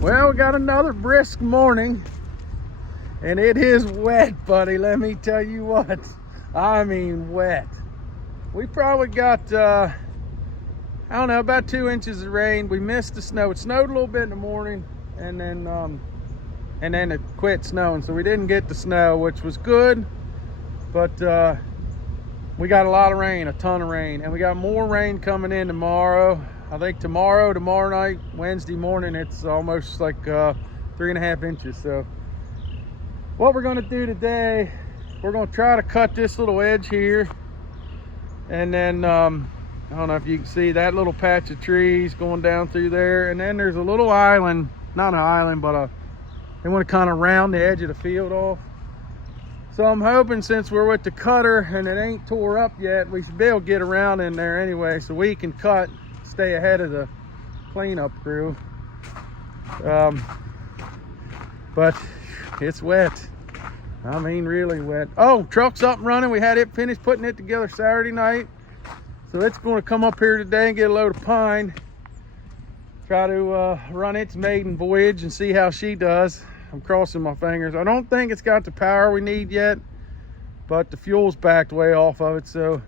Well, we got another brisk morning, and it is wet, buddy. Let me tell you what. I mean, wet. We probably got, I don't know, about 2 inches of rain. We missed the snow. It snowed a little bit in the morning, and then it quit snowing. So we didn't get the snow, which was good, but we got a lot of rain, a ton of rain, and we got more rain coming in tomorrow. I think tomorrow night, Wednesday morning, it's almost like 3.5 inches. So what we're gonna do today, we're gonna try to cut this little edge here, and then I don't know if you can see that little patch of trees going down through there, and then there's a little island, not an island, but they want to kind of round the edge of the field off. So I'm hoping, since we're with the cutter and it ain't tore up yet, we should be able to get around in there anyway, so we can cut, stay ahead of the cleanup crew. But it's wet. I mean, really wet. Oh, truck's up and running. We had it finished putting it together Saturday night, so it's going to come up here today and get a load of pine, try to run its maiden voyage and see how she does. I'm crossing my fingers. I don't think it's got the power we need yet, but the fuel's backed way off of it, so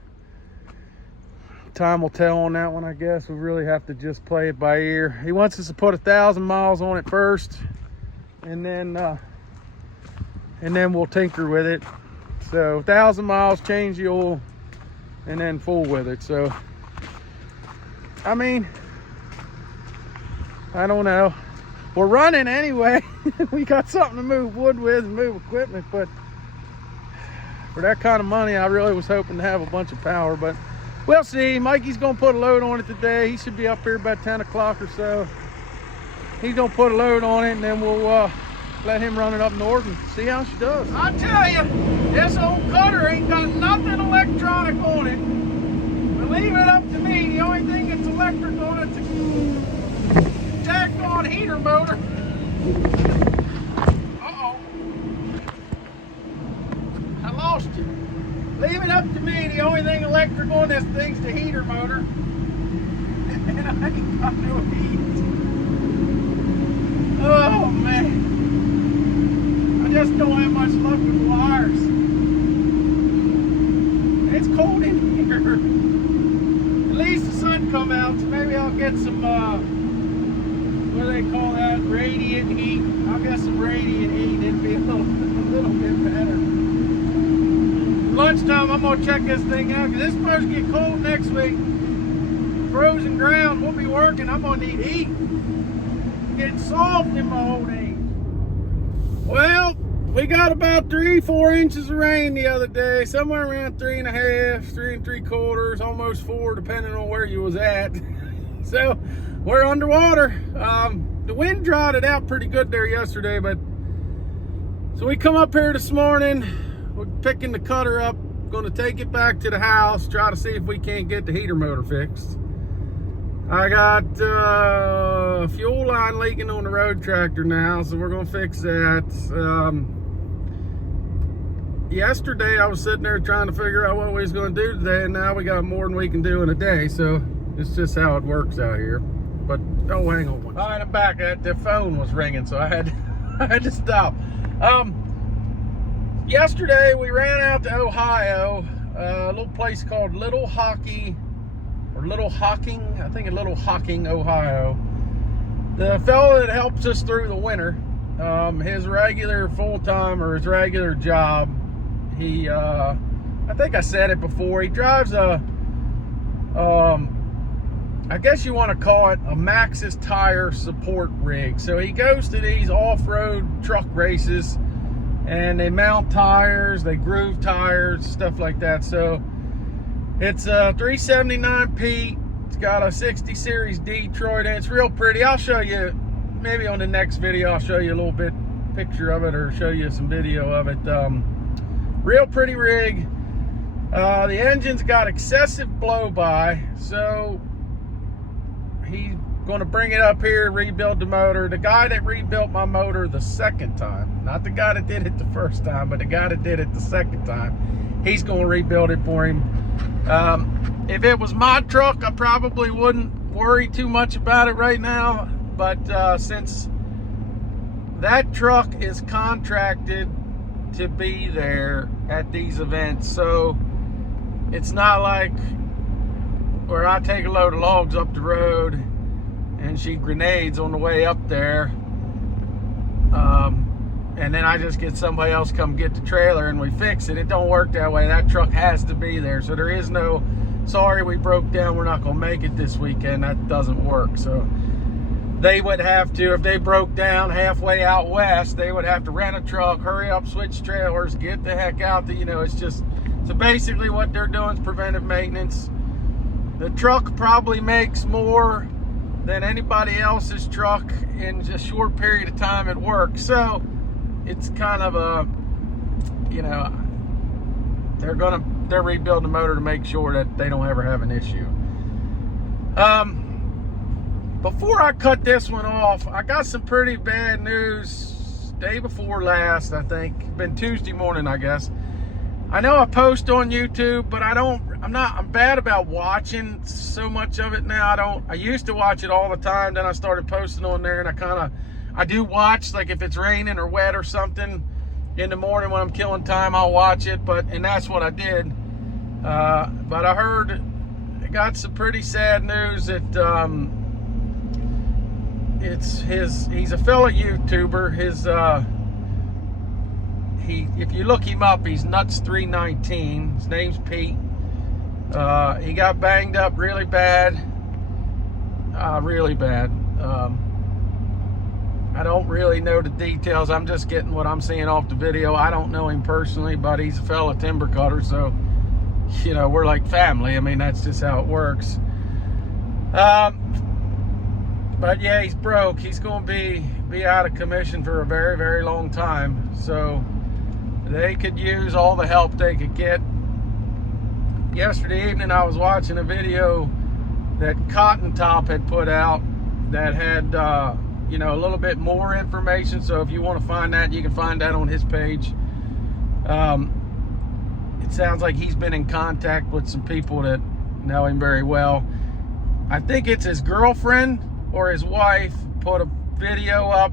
time will tell on that one. I guess we really have to just play it by ear. He wants us to put 1,000 miles on it first, and then we'll tinker with it. So 1,000 miles, change the oil, and then fool with it. So I mean, I don't know, we're running anyway. We got something to move wood with and move equipment, but for that kind of money, I really was hoping to have a bunch of power, but we'll see. Mikey's gonna put a load on it today. He should be up here about 10 o'clock or so. He's gonna put a load on it, and then we'll let him run it up north and see how she does. I tell you, this old cutter ain't got nothing electronic on it. But leave it up to me. The only thing that's electric on it's a jacked on heater motor. Uh-oh. I lost you. Leave it up to me. The only thing electric on this thing's the heater motor. And I ain't got no heat. Oh, man. I just don't have much luck with the wires. It's cold in here. At least the sun come out, so maybe I'll get some, what do they call that? Radiant heat. I'll get some radiant heat. It'll be a little bit better. Lunchtime, I'm gonna check this thing out, because it's supposed to get cold next week. Frozen ground, we'll be working. I'm gonna need heat. Getting soft in my old age. Well, we got about 3-4 inches of rain the other day, somewhere around 3.5, 3 3/4, almost 4, depending on where you was at. So we're underwater. The wind dried it out pretty good there yesterday, but so we come up here this morning. We're picking the cutter up, going to take it back to the house, try to see if we can't get the heater motor fixed. I got a fuel line leaking on the road tractor now, so we're going to fix that. Yesterday I was sitting there trying to figure out what we was going to do today, and now we got more than we can do in a day, so it's just how it works out here. But oh, hang on. All right, I'm back. The phone was ringing, so I had to stop. Yesterday we ran out to Ohio, a little place called Little Hocking, I think in Little Hocking, Ohio. The fellow that helps us through the winter, his regular full-time, or his regular job, he, I think I said it before, he drives a, I guess you want to call it a Maxxis tire support rig. So he goes to these off-road truck races, and they mount tires, they groove tires, stuff like that. So it's a 379 Pete. It's got a 60 series Detroit, and it's real pretty. I'll show you, maybe on the next video, I'll show you a little bit picture of it, or show you some video of it. Real pretty rig. The engine's got excessive blow-by, so he's going to bring it up here, rebuild the motor. The guy that rebuilt my motor the second time, not the guy that did it the first time, but the guy that did it the second time, he's going to rebuild it for him. If it was my truck, I probably wouldn't worry too much about it right now, but since that truck is contracted to be there at these events. So it's not like where I take a load of logs up the road and she grenades on the way up there. And then I just get somebody else come get the trailer and we fix it. It don't work that way. That truck has to be there. So there is no, sorry, we broke down, we're not gonna make it this weekend. That doesn't work. So they would have to, if they broke down halfway out west, they would have to rent a truck, hurry up, switch trailers, get the heck out there. You know, it's just, so basically what they're doing is preventive maintenance. The truck probably makes more than anybody else's truck in a short period of time at work. So it's kind of a, you know, they're rebuilding the motor to make sure that they don't ever have an issue. Before I cut this one off, I got some pretty bad news day before last, I think. Been Tuesday morning, I guess. I know I post on YouTube, but I'm bad about watching so much of it now. I used to watch it all the time, then I started posting on there, and I do watch, like if it's raining or wet or something in the morning when I'm killing time, I'll watch it, and that's what I did. But I heard, I got some pretty sad news that he's a fellow YouTuber. If you look him up, he's Nuts319. His name's Pete. He got banged up really bad. Really bad. I don't really know the details. I'm just getting what I'm seeing off the video. I don't know him personally, but he's a fellow timber cutter, so, you know, we're like family. I mean, that's just how it works. But yeah, he's broke. He's going to be out of commission for a very, very long time. So they could use all the help they could get. Yesterday evening, I was watching a video that Cotton Top had put out that had, you know, a little bit more information. So if you want to find that, you can find that on his page. It sounds like he's been in contact with some people that know him very well. I think it's his girlfriend or his wife put a video up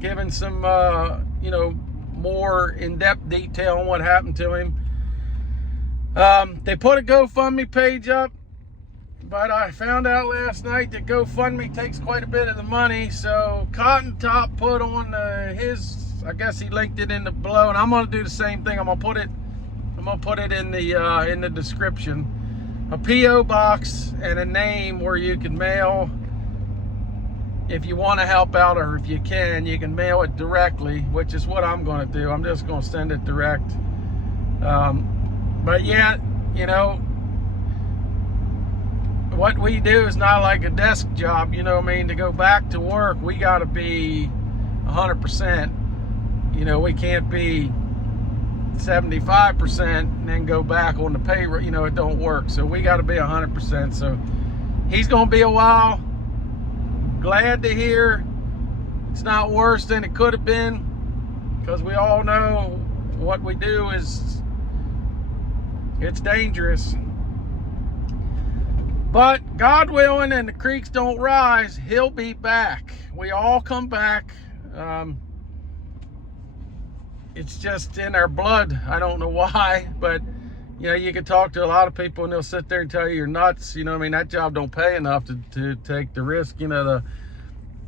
giving some, you know, more in-depth detail on what happened to him. They put a GoFundMe page up, but I found out last night that GoFundMe takes quite a bit of the money. So Cotton Top put on his, I guess he linked it in the below, and I'm gonna do the same thing. I'm gonna put it in the description. A PO box and a name where you can mail. If you want to help out, or if you can mail it directly, which is what I'm going to do. I'm just going to send it direct. But yeah, you know, what we do is not like a desk job, you know what I mean? To go back to work, we got to be 100%. You know, we can't be 75% and then go back on the pay. You know, it don't work. So we got to be 100%. So he's going to be a while. Glad to hear it's not worse than it could have been, because we all know what we do is, it's dangerous. But God willing and the creeks don't rise, he'll be back. We all come back. It's just in our blood. I don't know why, but you know, you can talk to a lot of people and they'll sit there and tell you you're nuts. You know what I mean? That job don't pay enough to take the risk. You know, the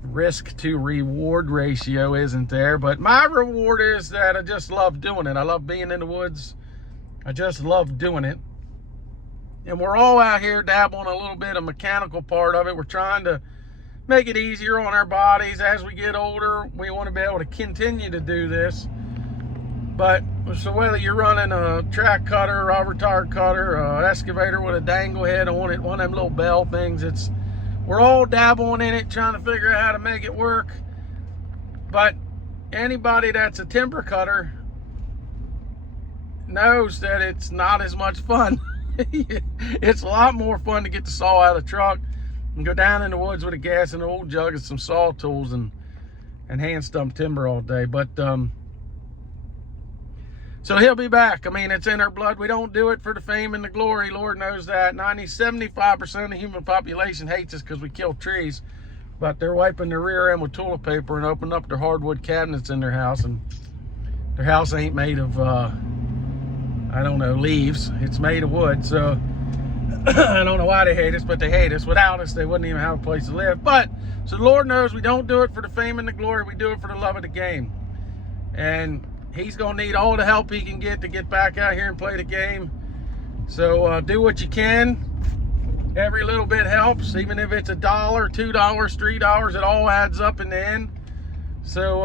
risk to reward ratio isn't there. But my reward is that I just love doing it. I love being in the woods. I just love doing it. And we're all out here dabbling a little bit of mechanical part of it. We're trying to make it easier on our bodies. As we get older, we want to be able to continue to do this. But so whether you're running a track cutter, a retard cutter, an excavator with a dangle head on it, one of them little bell things, we're all dabbling in it, trying to figure out how to make it work. But anybody that's a timber cutter knows that it's not as much fun. It's a lot more fun to get the saw out of the truck and go down in the woods with a gas and an old jug and some saw tools and hand stump timber all day. But so he'll be back. I mean, it's in our blood. We don't do it for the fame and the glory. Lord knows that. 75% of the human population hates us because we kill trees. but they're wiping their rear end with toilet paper and opening up their hardwood cabinets in their house, and their house ain't made of, I don't know, leaves. It's made of wood, so I don't know why they hate us, but they hate us. Without us, they wouldn't even have a place to live. But, so the Lord knows we don't do it for the fame and the glory. We do it for the love of the game. And he's going to need all the help he can get to get back out here and play the game. So do what you can. Every little bit helps, even if it's $1, $2, $3, it all adds up in the end. So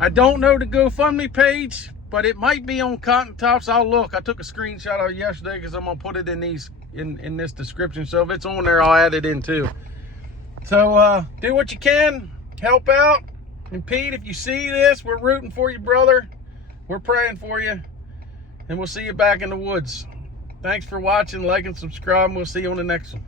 I don't know the GoFundMe page, but it might be on Cotton Tops. I'll look. I took a screenshot of it yesterday because I'm gonna put it in this description. So if it's on there, I'll add it in too. So do what you can, help out. And Pete, if you see this, we're rooting for you, brother. We're praying for you, and we'll see you back in the woods. Thanks for watching, like, and subscribe, and we'll see you on the next one.